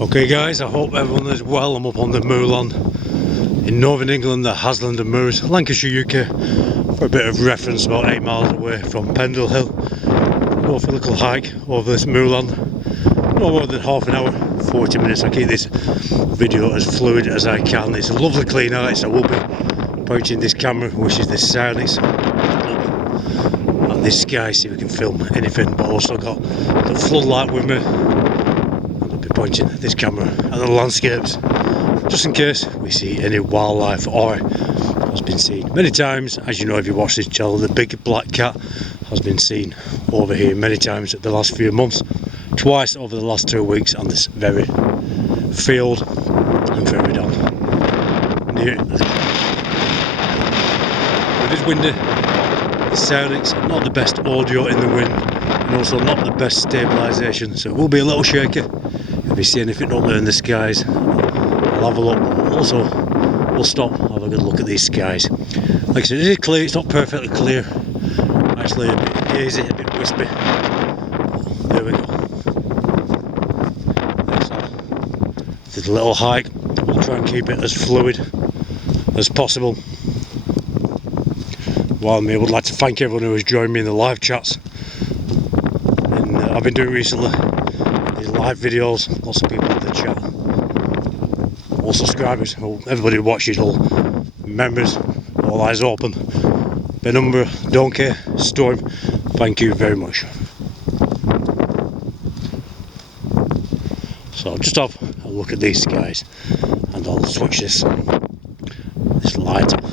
Okay guys, I hope everyone is well. I'm up on the moorland in northern England, the Haslingden Moors, Lancashire, UK, for a bit of reference, about 8 miles away from Pendle Hill. Go for a little hike over this moorland, no more than half an hour, 40 minutes. I keep this video as fluid as I can. It's a lovely clean night, so I will be pointing this camera, which is the Sionyx, at this sky, see if we can film anything, but also got the floodlight with me. Pointing this camera at the landscapes just in case we see any wildlife, or has been seen many times. As you know, if you watch this channel, the big black cat has been seen over here many times at the last few months, twice over the last 2 weeks on this very field and very down near it. It is windy. The Sionyx, not the best audio in the wind, and also not the best stabilisation, so it will be a little shaky. If you see anything up there in the skies, I'll have a look. Also, we'll stop, have a good look at these skies. Like I said, it is clear, it's not perfectly clear. Actually, a bit hazy, a bit wispy. There we go. Did a little hike. We'll try and keep it as fluid as possible. While I would like to thank everyone who has joined me in the live chats. And I've been doing recently these live videos, lots of people in the chat, all subscribers, everybody who watches, all members, all eyes open. Penumbra, Donkey, Storm, thank you very much. So I'll just have a look at these skies and I'll switch this light up.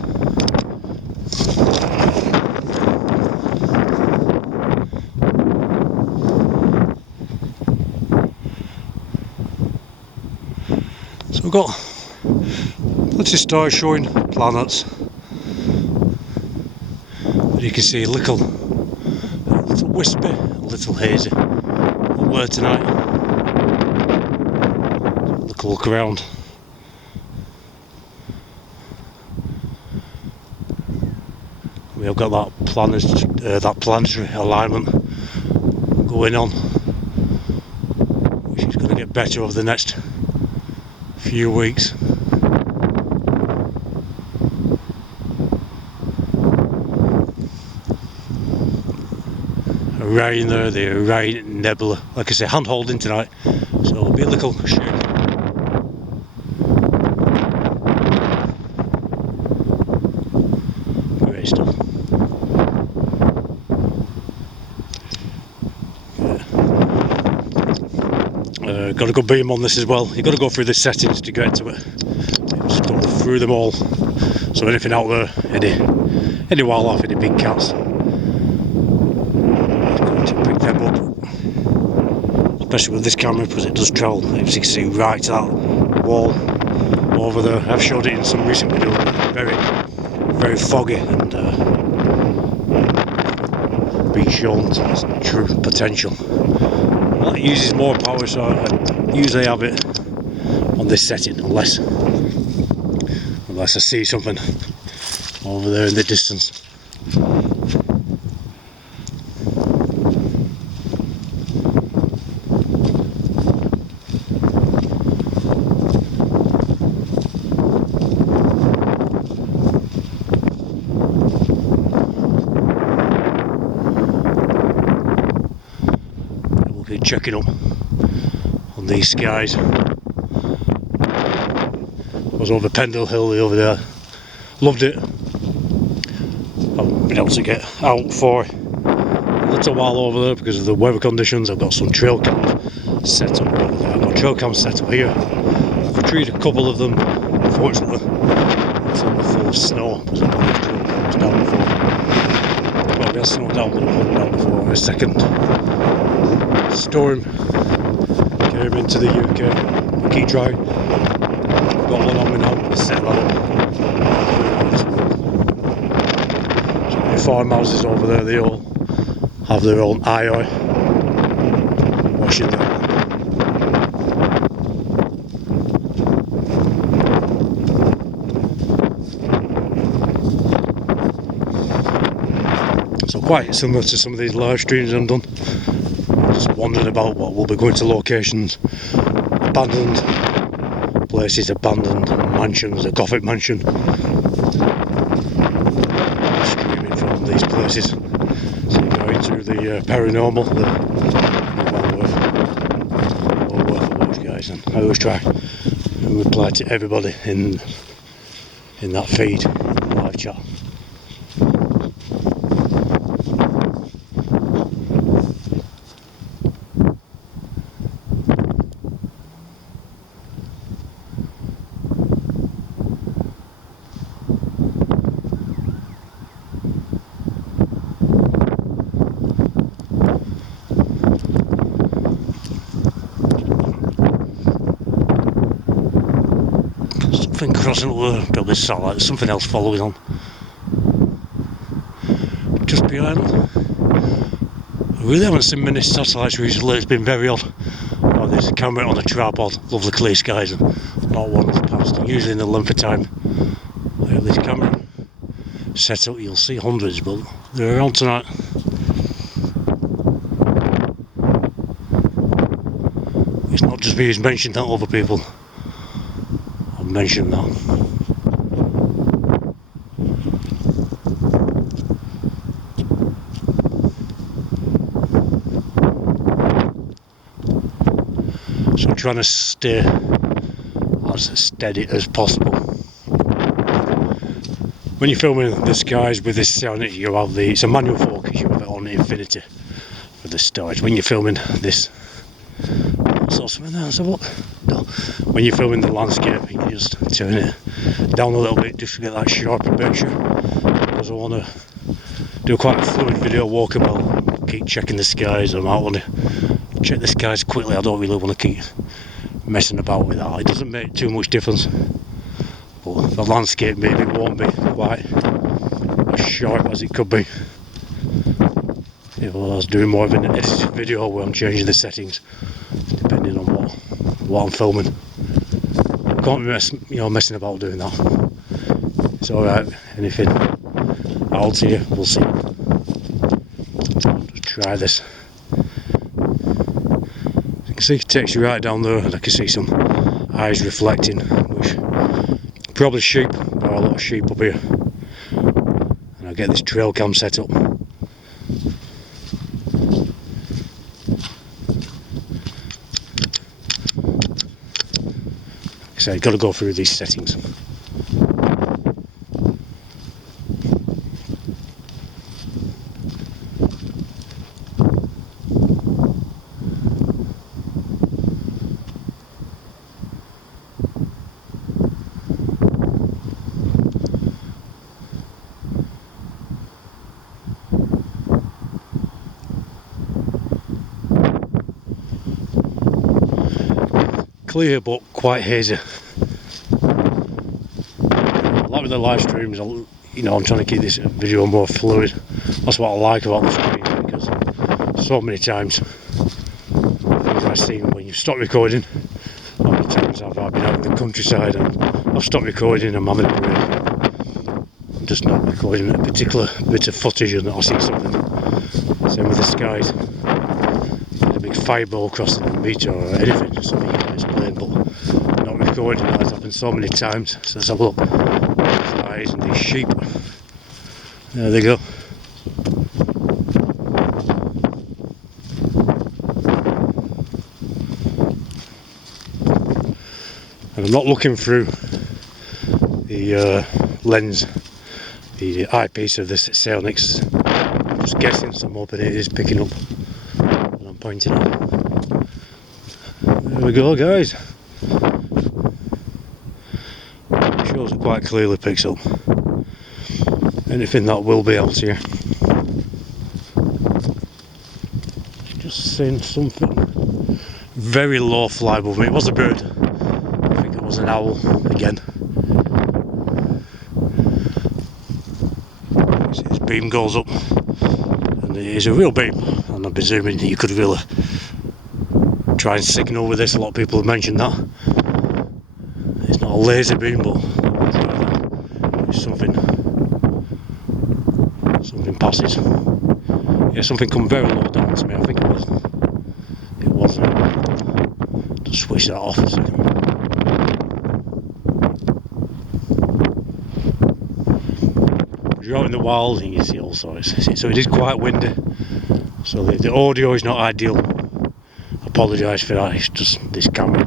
So we've got lots of stars showing planets. And you can see a little wispy, a little hazy up there tonight. Little look around. We have got that planetary alignment going on, which is going to get better over the next few weeks. Orion there, the Orion Nebula. Like I say, hand holding tonight, so it'll be a little shaky. Great stuff. Got a good beam on this as well. You've got to go through the settings to get to it. Just go through them all. So anything out there, any wildlife, any big cats, I'm going to pick them up. Especially with this camera, because it does travel. As you can see, right to that wall over there. I've showed it in some recent videos. Very foggy and being shown to its true potential. Well, it uses more power, so I usually have it on this setting, unless I see something over there in the distance. Checking up on these skies. I was over Pendle Hill the other day, loved it. I've been able to get out for a little while over there because of the weather conditions. I've got some trail cams set up over there. I've got trail cams set up here. I've retrieved a couple of them, unfortunately it's full of snow because I've got these trail cams down before. Well, we had snow down, but I've put it down before a second storm came into the UK. We keep trying. I've got one on me now, to set that up. So the farmhouses over there, they all have their own eye washing them. So quite similar to some of these live streams I've done. Just wondering about what we'll be going to locations abandoned places, abandoned mansions, a Gothic mansion streaming from these places. So you go into the paranormal, well worth a watch, guys, and I always try and reply to everybody in that feed, in the live chat. Something crossing over, probably satellite, something else following on. Just behind. I really haven't seen many satellites recently, it's been very odd. Oh, there's a camera on a tripod, lovely clear skies, and not one has passed. Usually in the length of time this camera set up, you'll see hundreds, but they're around tonight. It's not just me who's mentioned that, other people have mentioned that. So I'm trying to stay as steady as possible. When you're filming the skies with this Sionyx, you have it's a manual focus, you have it on infinity for the stars. When you're filming this, let's have a look. No. When you're filming the landscape, you can just turn it down a little bit just to get that sharper picture. Because I want to do quite a fluid video walkabout, keep checking the skies. I might want to check the skies quickly. I don't really want to keep messing about with that. It doesn't make too much difference. But the landscape maybe won't be quite as sharp as it could be if I was doing more of an edited video where I'm changing the settings depending on what I'm filming. I can't be messing about doing that. It's alright, anything I alter you, we'll see. Just try this. You can see it takes you right down there, and I can see some eyes reflecting, which probably sheep. There are a lot of sheep up here, and I get this trail cam set up. So you've got to go through these settings. Clear but quite hazy. Like with the live streams, I'm trying to keep this video more fluid. That's what I like about the stream, because so many times things I've seen when you stop recording. How many times I've been out in the countryside and I've stopped recording, I'm having a break, I'm just not recording a particular bit of footage and I see something. Same with the skies. A big fireball crossing the beach or anything, just something you can explain, but not recording. That's happened so many times. So let's have a look. These eyes and these sheep. There they go. And I'm not looking through the lens, the eyepiece of this Sionyx. I'm just guessing, so I'm hoping it is picking up what I'm pointing at. There we go, guys. It shows it quite clearly, picks up anything that will be out here. Just seeing something very low fly above me. It was a bird. I think it was an owl again. His beam goes up, and it is a real beam. And I'm presuming that you could really try and signal with this. A lot of people have mentioned that. It's not a laser beam, but it's something passes. Yeah, something come very low down to me. I think it was switch that off a second. You're out in the wild and you see all sorts. So it is quite windy. So the audio is not ideal. I apologise for that, it's just this camera.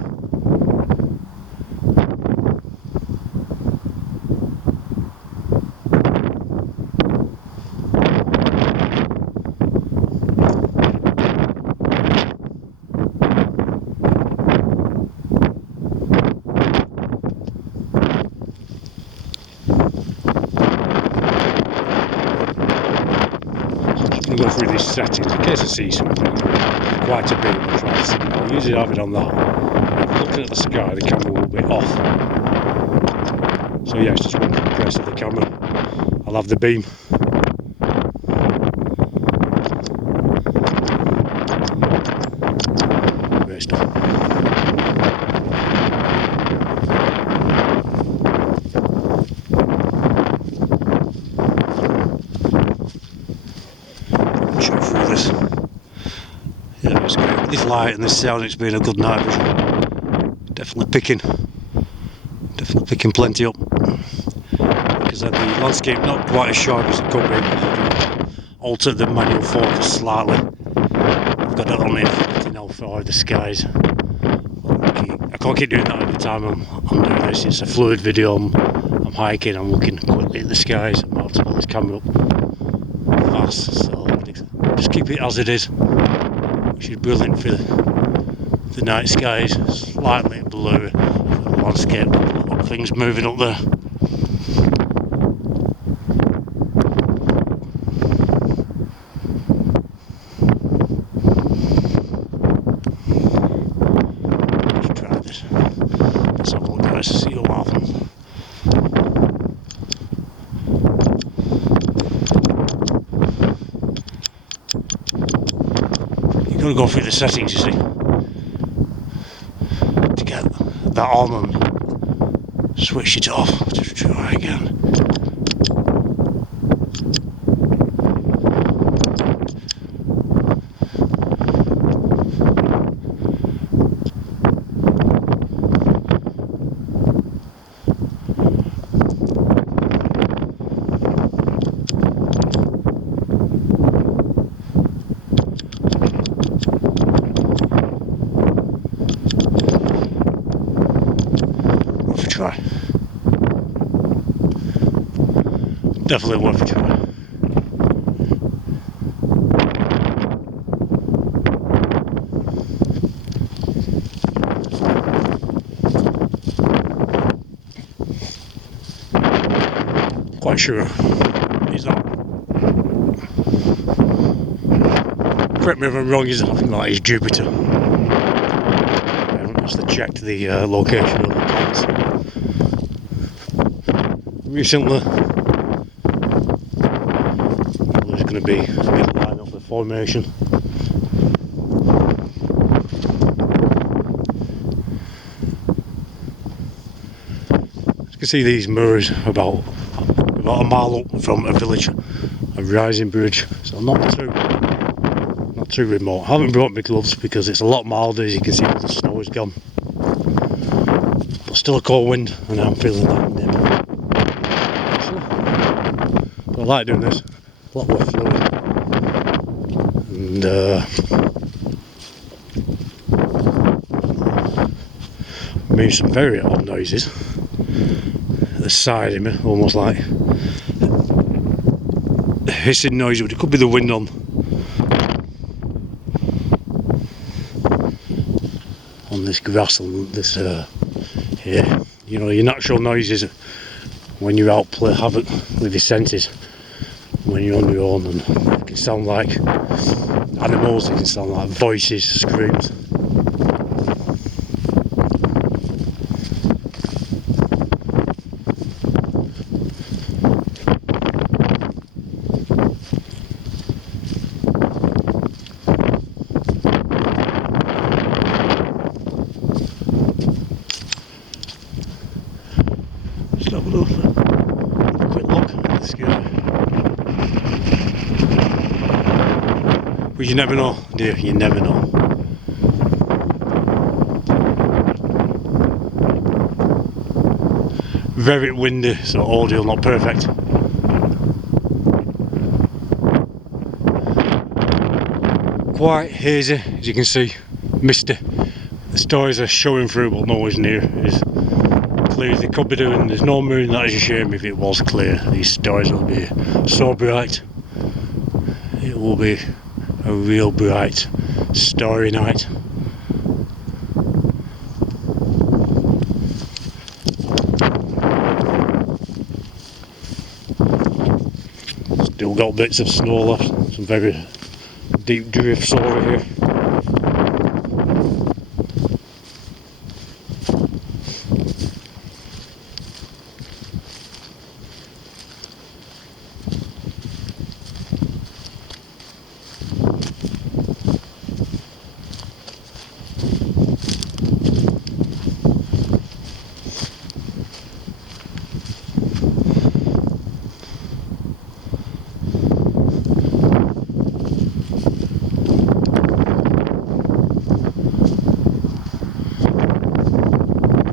Go through these settings in case I see something quite a bit. I'll try to see. I'll usually have it on that. Looking at the sky, the camera will be off. So yeah, it's just one press of the camera. I'll have the beam. Great stuff. Yeah, it's great. With this light and this Sionyx being a good night vision, definitely picking plenty up. Because then the landscape not quite as sharp as it could be. Alter the manual focus slightly. I've got it on the infinity now for the skies. I can't keep doing that every time I'm doing this. It's a fluid video. I'm hiking. I'm looking quickly at the skies. I'm about to put this camera up fast. So just keep it as it is, which is brilliant for the night skies. Slightly blue, the landscape, a lot of things moving up there. Let's try this. Let's have a look guys, see what happens. You've got to go through the settings, you see, to get that on and switch it off. Just try again. Try. Definitely worth a try. Quite sure he's not. Correct me if I'm wrong, I think that is Jupiter. I haven't actually checked the location of the planets recently. There's going to be a big line of the formation. As you can see, these mirrors about a mile up from a village, a rising bridge, so not too remote. I haven't brought my gloves because it's a lot milder, as you can see, the snow is gone. But still a cold wind, and I'm feeling that nip. But I like doing this, a lot more fluid. And made some very odd noises at the side of me, almost like a hissing noise, but it could be the wind on this grass and this here. You know, your natural noises when you're out play havoc with your senses when you're on your own, and it can sound like animals, it can sound like voices, screams. Just have a quick look at the sky. But you never know, dear, you never know. very windy, so audio not perfect. Quite hazy, as you can see, misty. The stars are showing through, but no one's near. It's clear as they could be doing. There's no moon. That is a shame. If it was clear, these stars will be so bright. It will be a real bright, starry night. Still got bits of snow left, some very deep drifts over here.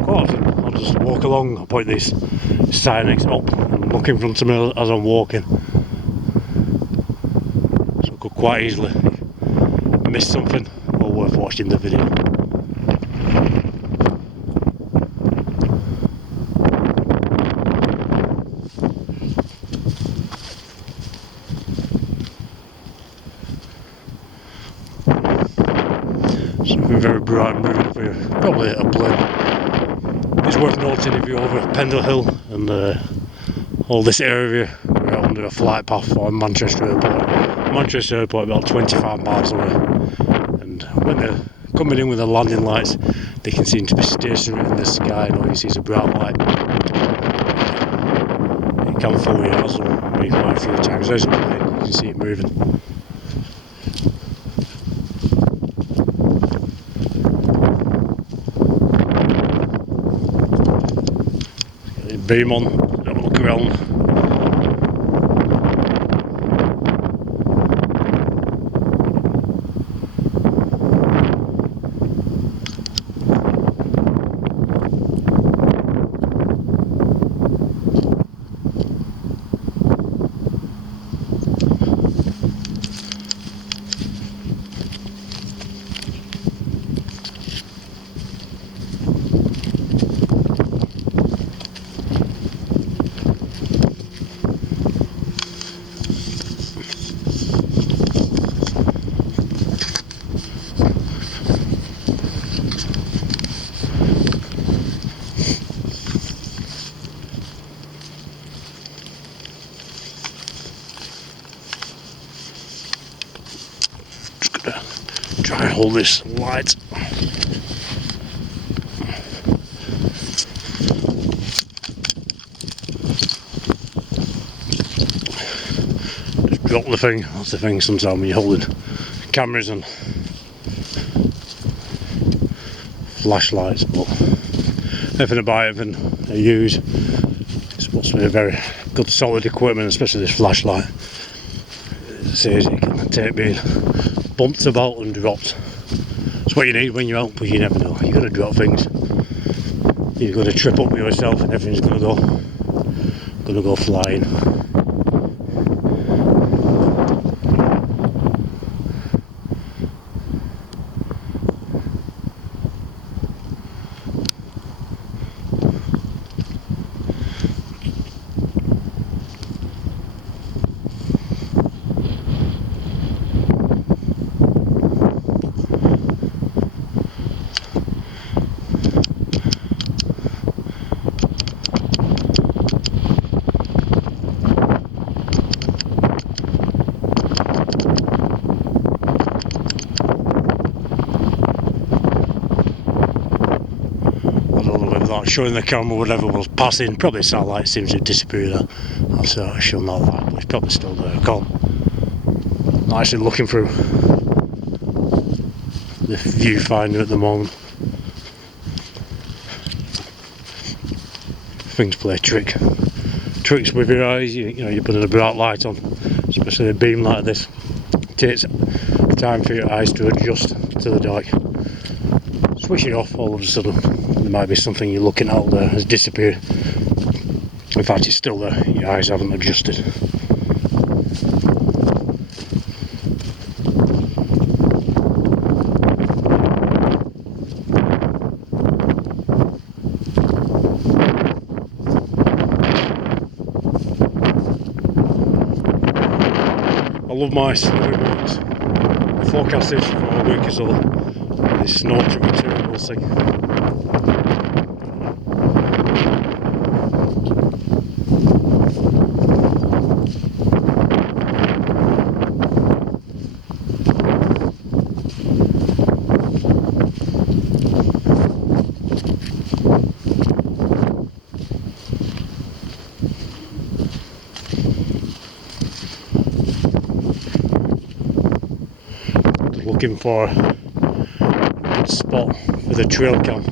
I'll just walk along, I'll put this Sionyx up and look in front of me as I'm walking. So I could quite easily miss something well worth watching the video. Something very bright moon up here, probably a blue. It's worth noting if you're over Pendle Hill and all this area, we're out under a flight path for Manchester Airport. Manchester Airport about 25 miles away, and when they're coming in with the landing lights, they can seem to be stationary in the sky, and all you see is a bright light. It can fool your eyes me quite a few times. There's a plane, you can see it moving. Beam on, have a look around. Try and hold this light. Just drop the thing. That's the thing sometimes when you're holding cameras and flashlights, but everything about everything I use is supposed to be a very good solid equipment, especially this flashlight. It says it can take being bumped about and dropped. It's what you need when you're out, but you never know. You're going to drop things. You're going to trip up yourself and everything's going to go flying. Showing the camera whatever was passing, probably satellite seems to have disappeared. I'll sort of show that light, but it's probably still there. I can't. I'm actually looking through the viewfinder at the moment. Things play tricks with your eyes. You know, you're putting a bright light on, especially a beam like this. It takes time for your eyes to adjust to the dark. Switch it off, all of a sudden there might be something you're looking at there has disappeared. In fact, it's still there, your eyes haven't adjusted. I love my snowy mornings. The forecast is for a week or so. This snow to return, we'll see. Looking for a good spot for the trail cam.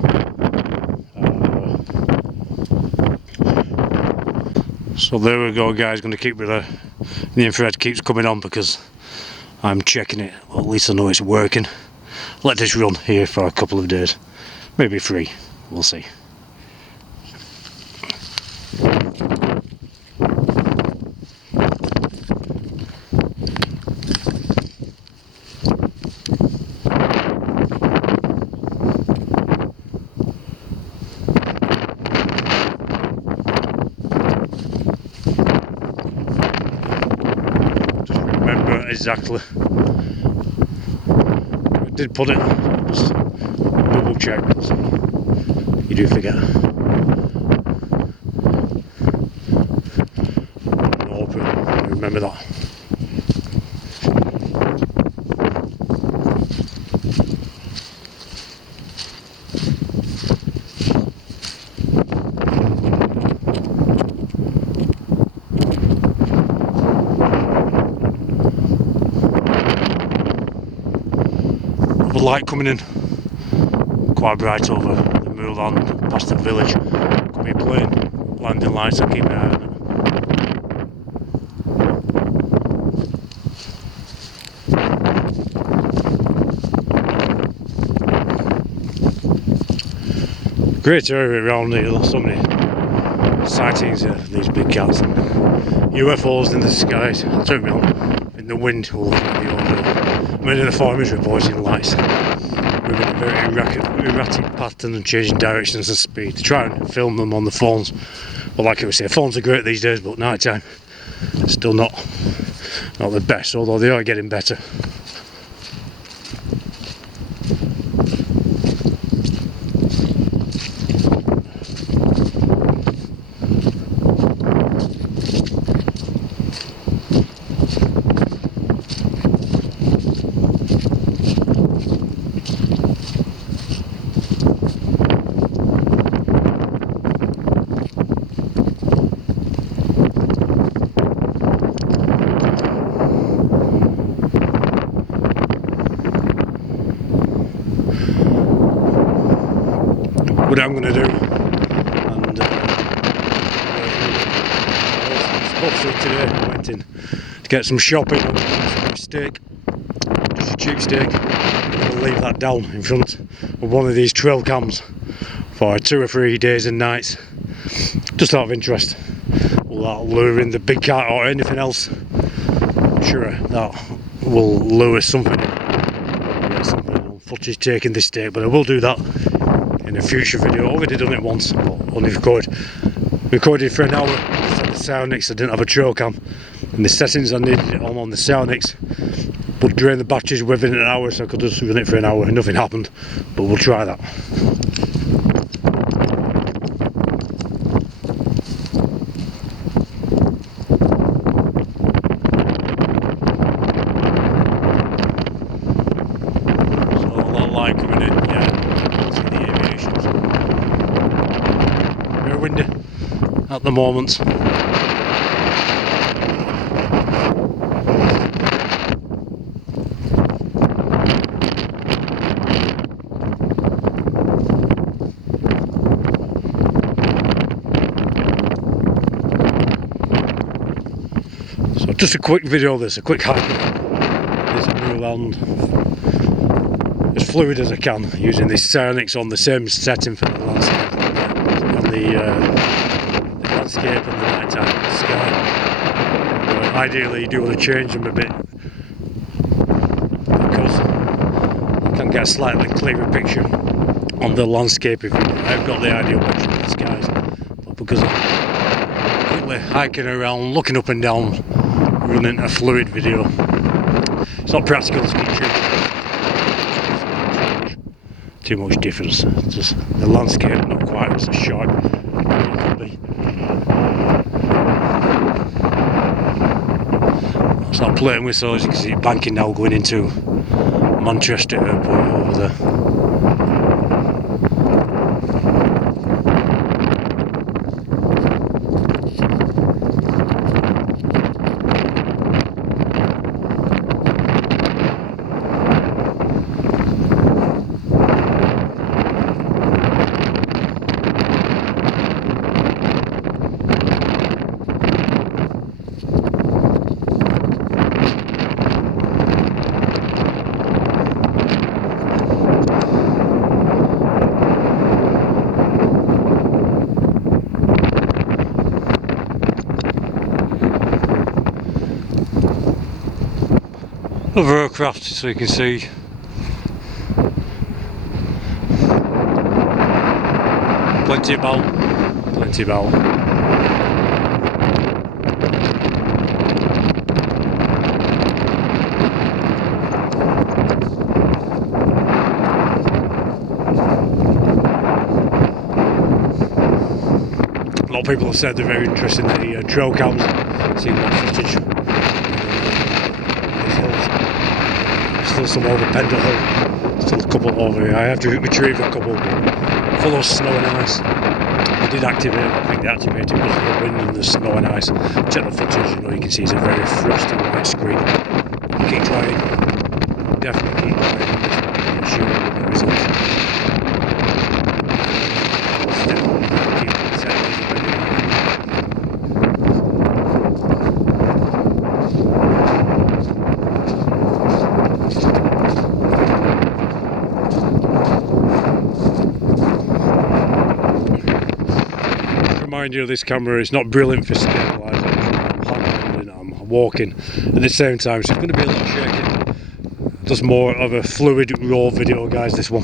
So there we go, guys. Going to keep with the infrared keeps coming on because I'm checking it. Well, at least I know it's working. Let this run here for a couple of days, maybe 3. We'll see. Exactly. I did put it, just double check, so you do forget. Open, remember that. Light coming in quite bright over the moorland past the village. Could be a plane landing lights, I'll keep an eye on it. Great area around here, there's so many sightings of these big cats and UFOs in the skies. I'll turn me on in the wind will many of the farmers reporting lights moving in a very erratic pattern and changing directions and speed to try and film them on the phones. But like I was saying, phones are great these days, but night time still not the best, although they are getting better. What I'm going to do, and supposed to today, I went in to get some shopping, some steak, just a cheap steak. I'm going to leave that down in front of one of these trail cams for 2 or 3 days and nights, just out of interest. Will that lure in the big cat or anything else? I'm sure that will lure something in. Something on footage taking this steak, but I will do that in a future video. I've already done it once, but only recorded for an hour. Just on the Sionyx, I didn't have a trail cam, and the settings I needed it on the Sionyx would drain the batteries within an hour, so I could just run it for an hour and nothing happened, but we'll try that. So a lot of light coming in, yeah. Very windy at the moment. So just a quick video of this, a quick hike. This moorland as fluid as I can, using this Sionyx on the same setting for the landscape. And the landscape and the night time in the sky. But ideally you do want to change them a bit, because you can get a slightly clearer picture on the landscape if I've got the ideal picture of the skies. But because I'm quickly hiking around, looking up and down, running a fluid video, it's not practical to keep changing. Too much difference. Just the landscape not quite as sharp as it could be. I'll start playing with, so as you can see, banking now going into Manchester Airport over there. Other aircraft, so you can see plenty about. A lot of people have said they're very interested in the trail cams, seeing that footage. Still some over Pendle Hill, still a couple over here. I have to retrieve a couple full of snow and ice. I did activate it, I think they activated it because of the wind and the snow and ice. Check the footage, you know, you can see it's a very frosty white screen. You keep trying, definitely keep trying on this one, I'm sure you'll get results. Keep it set. Mind you, this camera is not brilliant for stabilising. I'm handling it, I'm walking at the same time, so it's going to be a little shaky. Just more of a fluid, raw video, guys, this one.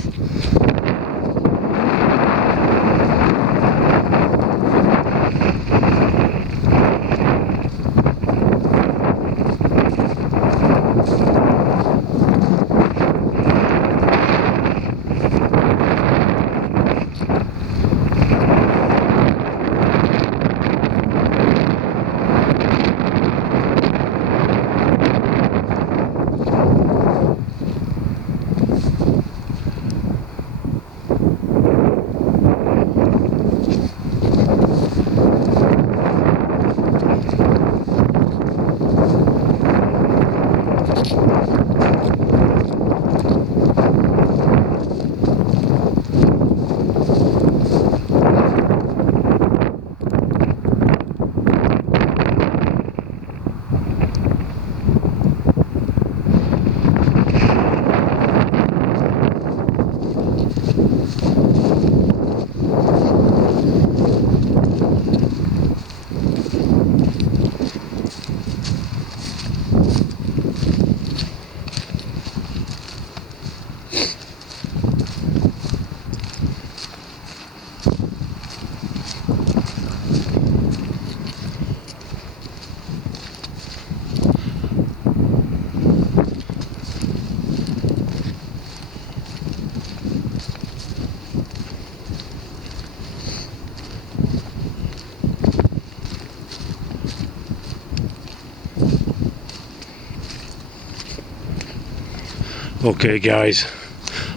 Okay guys,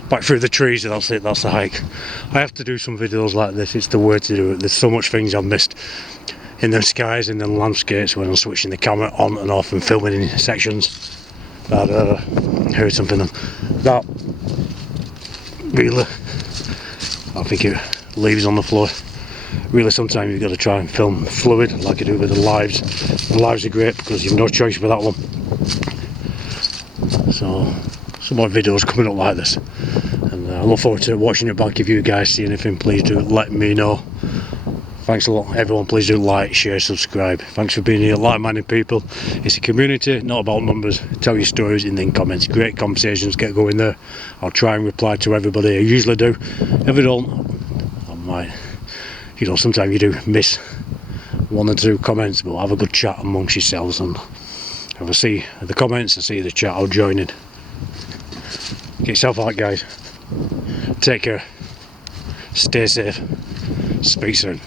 back through the trees, and that's it, that's the hike. I have to do some videos like this, it's the way to do it. There's so much things I've missed in the skies and the landscapes when I'm switching the camera on and off and filming in sections. But I heard something that really, I think it leaves on the floor. Really, sometimes you've got to try and film fluid like I do with the lives. The lives are great because you've no choice with that one. So some more videos coming up like this, and I look forward to watching it back. If you guys see anything, please do let me know. Thanks a lot, everyone. Please do like, share, subscribe. Thanks for being here, like-minded people. It's a community, not about numbers. Tell your stories in the comments. Great conversations, get going there. I'll try and reply to everybody. I usually do. If I don't, I might, you know, sometimes you do miss one or two comments, but have a good chat amongst yourselves, and if I see the comments, I see the chat, I'll join in. Get yourself out, guys. Take care. Stay safe. Speak soon.